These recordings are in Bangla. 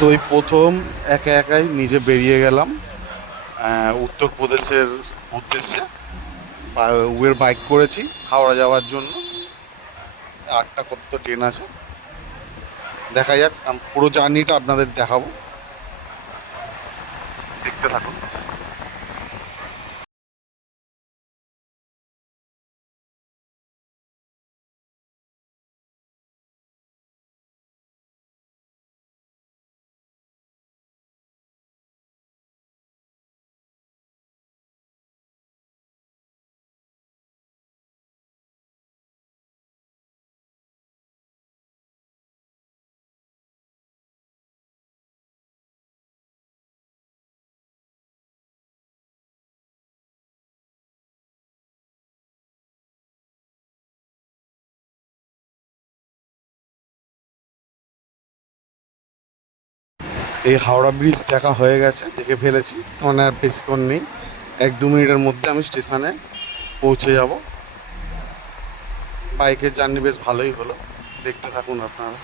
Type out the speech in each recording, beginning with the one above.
তো এই প্রথম একা একাই নিজে বেরিয়ে গেলাম উত্তরপ্রদেশের উদ্দেশ্যে। উবের বাইক করেছি হাওড়া যাওয়ার জন্য। 8টা কত ট্রেন আছে, দেখা যাক। পুরো জার্নিটা আপনাদের দেখাবো, দেখতে থাকুন। এই হাওড়া ব্রিজ দেখা হয়ে গেছে, দেখে ফেলেছি, মানে আর বেশিক্ষণ নেই। 1-2 মিনিটের মধ্যে আমি স্টেশনে পৌঁছে যাব। বাইকের জার্নি বেশ ভালোই হলো, দেখতে থাকুন আপনারা।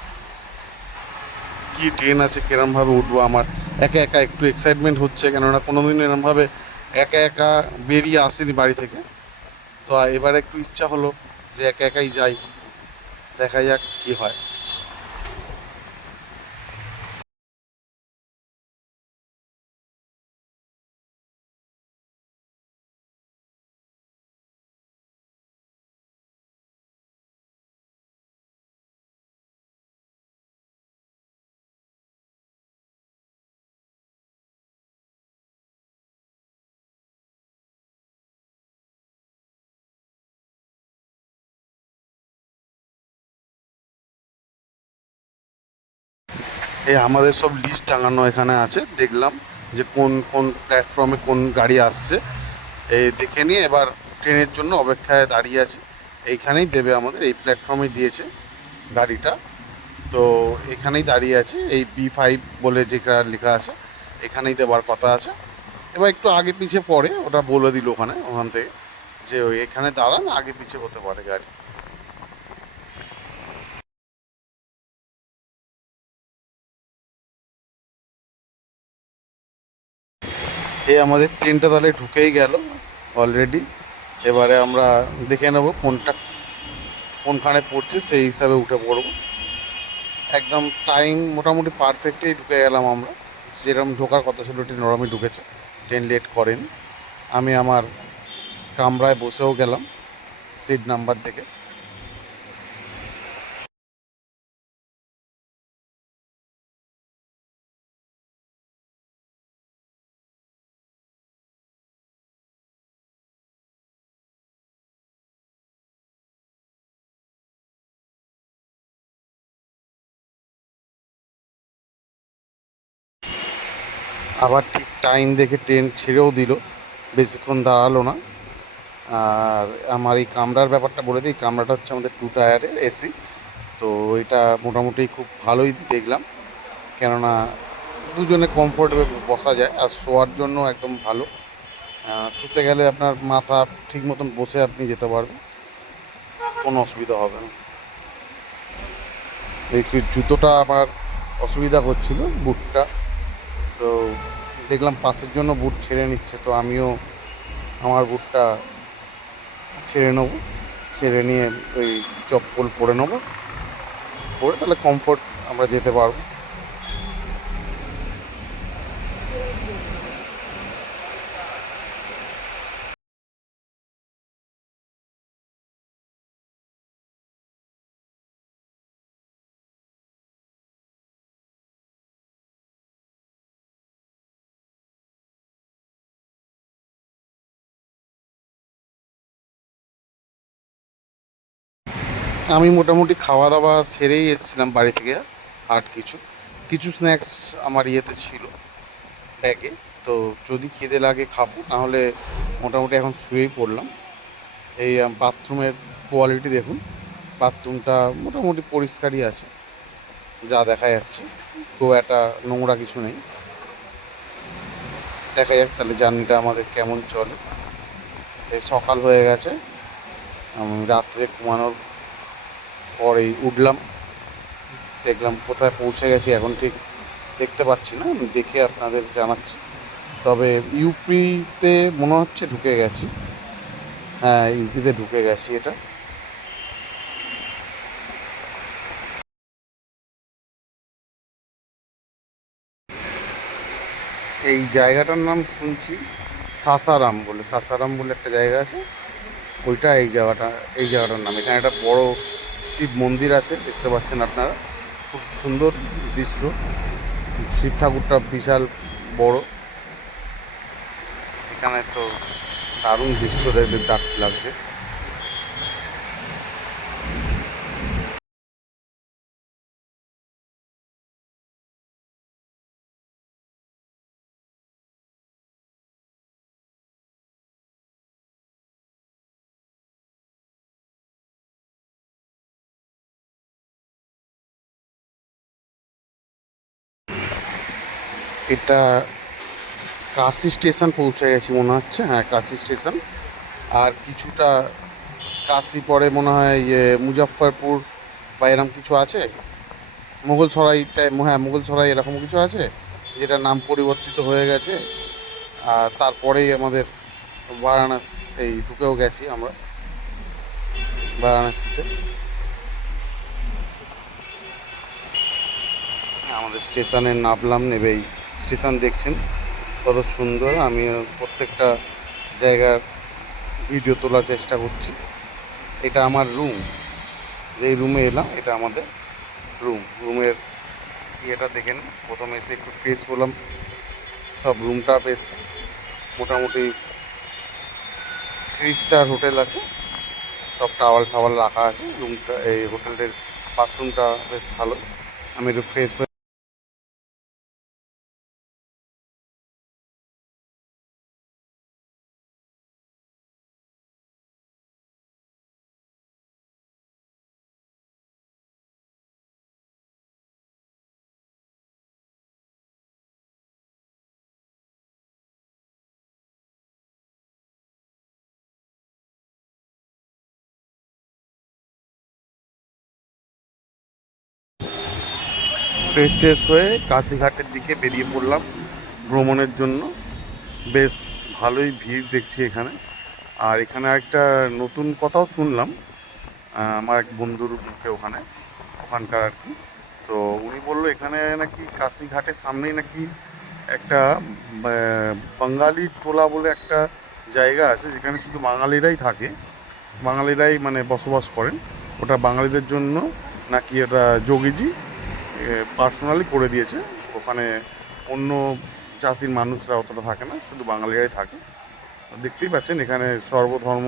কি ট্রেন আছে, কিরমভাবে উঠবো, আমার একা একা একটু এক্সাইটমেন্ট হচ্ছে, কেননা কোনোদিন এরমভাবে একা একা বেরিয়ে আসিনি বাড়ি থেকে। তো এবার একটু ইচ্ছা হলো যে একা একাই যাই, দেখা যাক কি হয়। এই আমাদের সব লিস্ট টাঙানো এখানে আছে, দেখলাম যে কোন কোন প্ল্যাটফর্মে কোন গাড়ি আসছে। এই দেখে নিয়ে এবার ট্রেনের জন্য অপেক্ষায় দাঁড়িয়ে আছি। এইখানেই দেবে আমাদের, এই প্ল্যাটফর্মে দিয়েছে গাড়িটা। তো এখানেই দাঁড়িয়ে আছে, এই B5 বলে যেটা লেখা আছে, এখানেই দেওয়ার কথা আছে। এবার একটু আগে পিছে পড়ে, ওটা বলে দিল ওখান থেকে যে ওই এখানে দাঁড়ান, আগে পিছে হতে পারে গাড়ি। এই আমাদের ট্রেনটা তাহলে ঢুকেই গেল অলরেডি। এবারে আমরা দেখে নেব কোনখানে পড়ছে, সেই হিসাবে উঠে পড়ব। একদম টাইম মোটামুটি পারফেক্টই ঢুকে গেলাম আমরা, যেরকম ঢোকার কথা ছিল ট্রেন ওরমই ঢুকেছে, ট্রেন লেট করেনি। আমি আমার কামরায় বসেও গেলাম সিট নাম্বার দেখে। আবার ঠিক টাইম দেখে ট্রেন ছেড়েও দিল, বেশিক্ষণ দাঁড়ালো না। আর আমার এই কামরার ব্যাপারটা বলে দিই, কামরাটা হচ্ছে আমাদের 2 টায়ারের এসি। তো এটা মোটামুটি খুব ভালোই দেখলাম, কেননা দুজনে কমফোর্টেবল বসা যায়, আর শোয়ার জন্য একদম ভালো। শুতে গেলে আপনার মাথা ঠিক মতন বসে আপনি যেতে পারবেন, কোনো অসুবিধা হবে না। এই জুতোটা আমার অসুবিধা করছিল, বুটটা। তো দেখলাম পাশের জন্য বুট ছেড়ে নিচ্ছে, তো আমিও আমার বুটটা ছেড়ে নেবো। ছেড়ে নিয়ে ওই চপ্পল পরে নেবো, পরে তাহলে কমফোর্ট আমরা যেতে পারবো। আমি মোটামুটি খাওয়া দাওয়া সেরেই এসেছিলাম বাড়ি থেকে। আর কিছু কিছু স্ন্যাক্স আমার ইয়েতে ছিল, ব্যাগে। তো যদি খিদে লাগে খাবো, নাহলে মোটামুটি এখন শুয়েই পড়লাম। এই বাথরুমের কোয়ালিটি দেখুন, বাথরুমটা মোটামুটি পরিষ্কারই আছে যা দেখা যাচ্ছে, খুব একটা নোংরা কিছু নেই। দেখা যাক তাহলে জার্নিটা আমাদের কেমন চলে। এই সকাল হয়ে গেছে, আমি রাত্রে ঘুমানোর পরেই উঠলাম, দেখলাম কোথায় পৌঁছে গেছি এখন ঠিক দেখতে পাচ্ছি না, আমি দেখে আপনাদের জানাচ্ছি। তবে ইউপিতে মনে হচ্ছে ঢুকে গেছি। হ্যাঁ, ইউপিতে ঢুকে গেছি। এটা এই জায়গাটার নাম শুনছি সাসারাম বলে একটা জায়গা আছে। ওইটা এই জায়গাটার নাম। এখানে একটা বড় শিব মন্দির আছে, দেখতে পাচ্ছেন আপনারা। খুব সুন্দর দৃশ্য। শিব ঠাকুরটা বিশাল বড়। এখানে তো দারুণ দৃশ্য দেখতে লাগছে। এটা কাশি স্টেশন পৌঁছে গেছি মনে হচ্ছে। হ্যাঁ, কাশি স্টেশন। আর কিছুটা কাশি পরে মনে হয় ইয়ে মুজফ্ফরপুর বা এরকম কিছু আছে। হ্যাঁ, মুঘলসরাই এরকম কিছু আছে, যেটা নাম পরিবর্তিত হয়ে গেছে। আর তারপরেই আমাদের বারাণসী, এই ঢুকেও গেছি আমরা বারাণসীতে। আমাদের স্টেশনে নামলাম, নেবেই স্টেশন দেখছেন কত সুন্দর। আমি প্রত্যেকটা জায়গার ভিডিও তোলার চেষ্টা করছি। এটা আমার রুম, যেই রুমে এলাম এটা আমাদের রুমের ইয়েটা দেখেন। প্রথমে এসে একটু ফ্রেশ হলাম। সব রুমটা বেশ মোটামুটি 3 স্টার হোটেল আছে। সব টাওয়াল টাওয়াল রাখা আছে রুমটা, এই হোটেলের বাথরুমটা বেশ ভালো। আমি একটু ফ্রেশ হয়ে ফ্রেশ ট্রেশ হয়ে কাশিঘাটের দিকে বেরিয়ে পড়লাম ভ্রমণের জন্য। বেশ ভালোই ভিড় দেখছি এখানে। আর এখানে একটা নতুন কথাও শুনলাম আমার এক বন্ধুর মুখে, ওখানকার আর কি। তো উনি বললো এখানে নাকি কাশিঘাটের সামনেই নাকি একটা বাঙালি টোলা বলে একটা জায়গা আছে, যেখানে শুধু বাঙালিরাই থাকে, বাঙালিরাই মানে বসবাস করেন। ওটা বাঙালিদের জন্য নাকি এটা যোগীজি পার্সোনালি করে দিয়েছে। ওখানে অন্য জাতির মানুষরা অতটা থাকে না, শুধু বাঙালিরাই থাকে। দেখতেই পাচ্ছেন এখানে সর্বধর্ম,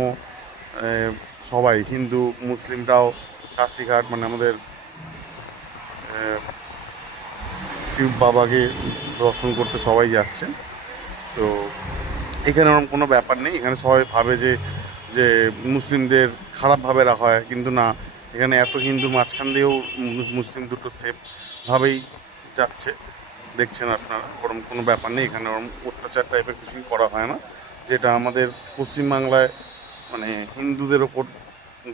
সবাই, হিন্দু মুসলিমরাও কাশিঘাট মানে আমাদের শিব বাবাকে দর্শন করতে সবাই যাচ্ছে। তো এখানে ওরকম কোনো ব্যাপার নেই। এখানে সবাই ভাবে যে যে মুসলিমদের খারাপভাবে রাখা হয়, কিন্তু না। এখানে এত হিন্দু মাঝখান দিয়েও মুসলিম দুটো সেফভাবেই যাচ্ছে। দেখছেন আপনারা, ওরকম কোনো ব্যাপার নেই। এখানে ওরকম অত্যাচার টাইপের কিছুই করা হয় না, যেটা আমাদের পশ্চিমবাংলায় মানে হিন্দুদের ওপর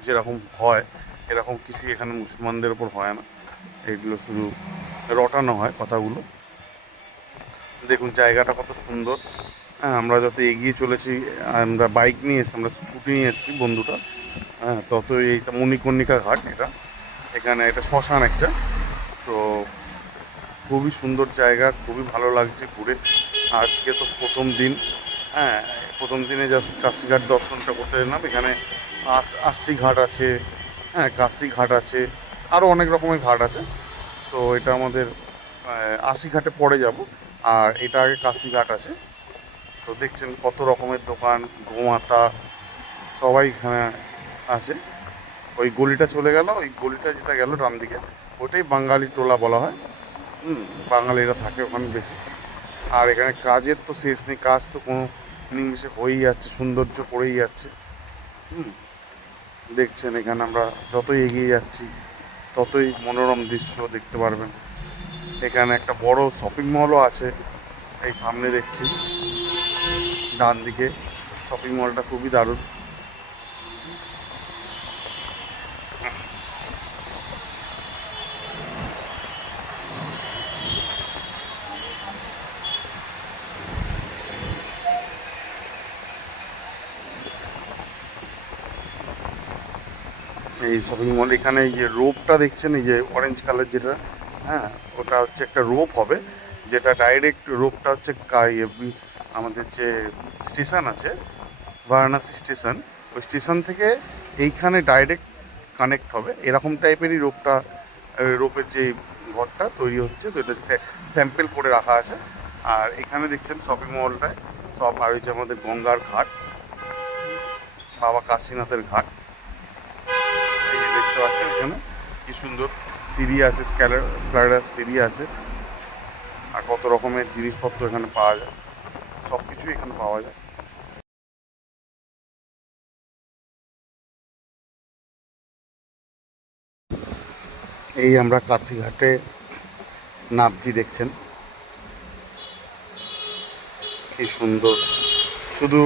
যেরকম হয়, এরকম কিছুই এখানে মুসলমানদের ওপর হয় না। এগুলো শুধু রটানো হয় কথাগুলো। দেখুন জায়গাটা কত সুন্দর। হ্যাঁ, আমরা যত এগিয়ে চলেছি, আমরা বাইক নিয়ে এসেছি, আমরা স্কুটি নিয়ে এসেছি বন্ধুটা। হ্যাঁ, ততই এইটা মণিকর্ণিকা ঘাট। এখানে একটা শ্মশান একটা। তো খুবই সুন্দর জায়গা, খুবই ভালো লাগছে ঘুরে। আজকে তো প্রথম দিন। হ্যাঁ, প্রথম দিনে জাস্ট কাশিঘাট দর্শনটা করতে এলাম। এখানে আশি ঘাট আছে। হ্যাঁ, কাশি ঘাট আছে, আরও অনেক রকমের ঘাট আছে। তো এটা আমাদের আশি ঘাটে পরে যাব। আর এটা আগে কাশি ঘাট আছে। তো দেখছেন কত রকমের দোকান, গোমাতা, সবাই এখানে আছে। ওই গলিটা চলে গেল, ওই গলিটা যেটা গেল ডান দিকে, ওটাই বাঙালি টোলা বলা হয়। বাঙালিরা থাকে ওখানে বেশি। আর এখানে কাজের তো শেষ নেই, কাজ তো কোনো নিমিষে হয়েই যাচ্ছে, সৌন্দর্য করেই যাচ্ছে। হুম দেখছেন এখানে আমরা যতই এগিয়ে যাচ্ছি ততই মনোরম দৃশ্য দেখতে পারবেন। এখানে একটা বড় শপিং মলও আছে, এই সামনে দেখছি ডান দিকে। শপিং মলটা খুবই দারুণ। এই শপিং মল, এখানে এই যে রোপটা দেখছেন, এই যে অরেঞ্জ কালার যেটা, হ্যাঁ ওটা হচ্ছে একটা রোপ হবে, যেটা ডাইরেক্ট রোপটা হচ্ছে আমাদের যে স্টেশন আছে বারাণসী স্টেশন, ওই স্টেশন থেকে এইখানে ডাইরেক্ট কানেক্ট হবে, এরকম টাইপেরই রোপটা, রোপের যে ঘরটা তৈরি হচ্ছে, তো এটা স্যাম্পেল করে রাখা আছে। আর এখানে দেখছেন শপিং মলটায় সব, আর হচ্ছে আমাদের গঙ্গার ঘাট, বাবা কাশীনাথের ঘাট, এই যে দেখতে পাচ্ছেন এখানে কি সুন্দর সিঁড়ি আছে, স্লাইডার সিঁড়ি আছে, আর কত রকমের জিনিসপত্র এখানে পাওয়া যায়, সব কিছুই এখানে পাওয়া যায়। এই আমরা কাশীঘাটে নামছি, দেখছেন কি সুন্দর। শুধু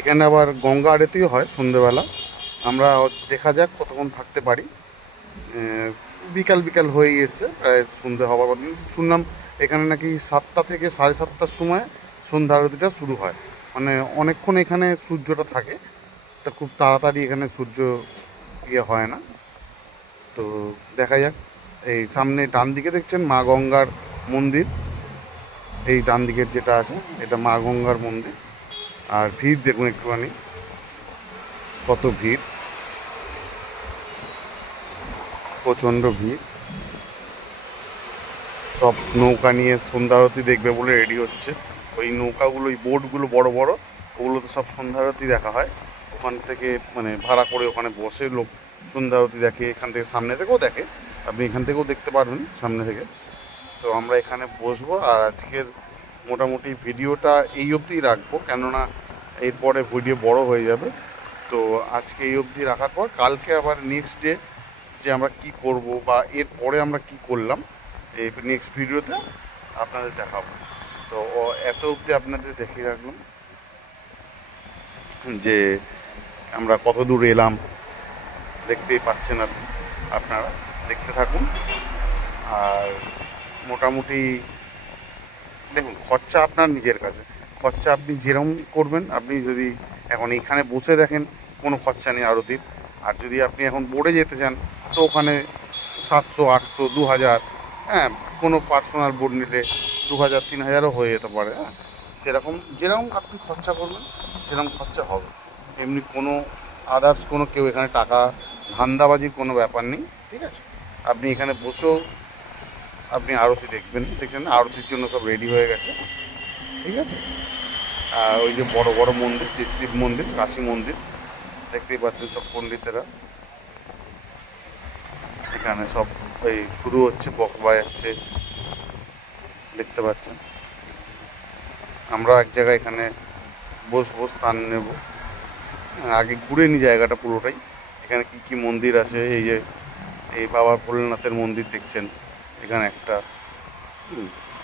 এখানে আবার গঙ্গা আরতিও হয় সন্ধেবেলা, আমরা দেখা যাক কতক্ষণ থাকতে পারি। বিকাল বিকাল হয়ে এসছে, প্রায় সন্ধে হওয়ার কথা। শুনলাম এখানে নাকি 7টা থেকে 7:30টার সময় সন্ধ্যা আরতিটা শুরু হয়, মানে অনেকক্ষণ এখানে সূর্যটা থাকে, তা খুব তাড়াতাড়ি এখানে সূর্য ইয়ে হয় না। তো দেখা যাক। এই সামনে ডান দিকে দেখছেন মা গঙ্গার মন্দির, এই ডান দিকের যেটা আছে এটা মা গঙ্গার মন্দির। আর ভিড় দেখুন একটুখানি, কত ভিড়, প্রচণ্ড ভিড়। সব নৌকা নিয়ে সন্ধ্যা আরতি দেখবে বলে রেডি হচ্ছে। ওই নৌকাগুলো, ওই বোটগুলো বড় বড়, ওগুলোতে সব সন্ধ্যা আরতি দেখা হয়। ওখান থেকে মানে ভাড়া করে ওখানে বসে লোক সন্ধ্যা আরতি দেখে, এখান থেকে সামনে থেকেও দেখে, আপনি এখান থেকেও দেখতে পারবেন সামনে থেকে। তো আমরা এখানে বসবো, আর আজকের মোটামুটি ভিডিওটা এই অবধিই রাখবো, কেননা এরপরে ভিডিও বড় হয়ে যাবে। তো আজকে এই অবধি রাখার পর কালকে আবার নেক্সট ডে যে আমরা কি করব বা এরপরে আমরা কি করলাম, এই নেক্সট ভিডিওতে আপনাদের দেখাবো। তো এত অবধি আপনাদের দেখিয়ে রাখলাম যে আমরা কত দূর এলাম, দেখতেই পাচ্ছেন আপনারা দেখতে থাকুন। আর মোটামুটি দেখুন, খরচা আপনার নিজের কাছে, খরচা আপনি যেরকম করবেন। আপনি যদি এখন এখানে বসে দেখেন কোনো খরচা নেই আরতির, আর যদি আপনি এখন বোর্ডে যেতে চান তো ওখানে 700, 800, 2000, হ্যাঁ কোনো পার্সোনাল বোর্ড নিলে 2000, 3000ও হয়ে যেতে পারে। হ্যাঁ সেরকম যেরকম আপনি খরচা করবেন সেরকম খরচা হবে, এমনি কোনো আদার্স কোনো কেউ এখানে টাকা ধান্দাবাজির কোনো ব্যাপার নেই, ঠিক আছে। আপনি এখানে বসেও আপনি আরতি দেখছেন আরতির জন্য সব রেডি হয়ে গেছে, ঠিক আছে। আর ওই যে বড় বড় মন্দির, যে শিব মন্দির, কাশী মন্দির, দেখতেই পাচ্ছেন সব পণ্ডিতেরা এখানে সব ওই শুরু হচ্ছে, বক্স বাজাচ্ছে, দেখতে পাচ্ছেন। আমরা এক জায়গায় এখানে বসবো, স্থান নেব, আগে ঘুরে নি জায়গাটা পুরোটাই। এখানে কি কি মন্দির আছে, এই যে এই বাবা ভোলেনাথের মন্দির দেখছেন এখানে একটা,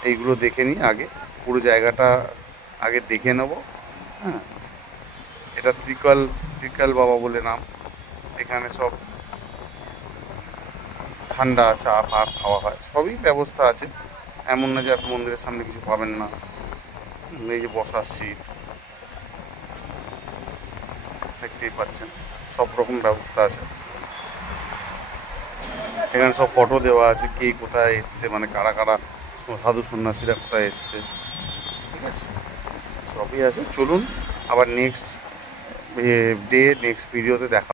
এইগুলো দেখে নিই আগে, পুরো জায়গাটা আগে দেখে নেব। হ্যাঁ এটা ত্রিকাল বাবা বলে নাম। এখানে সব ঠান্ডা চা ফা খাওয়া হয়, সবই ব্যবস্থা আছে, এমন না যে আপনি মন্দিরের সামনে কিছু পাবেন না। এই যে বসার সিট দেখতেই পাচ্ছেন, সব রকম ব্যবস্থা আছে। এখানে সব ফটো দেওয়া আছে, কে কোথায় এসছে, মানে কারা কারা সাধু সন্ন্যাসীরা কোথায় এসছে, ঠিক আছে, সবই আছে। চলুন আবার নেক্সট ডে নেক্সট ভিডিওতে দেখা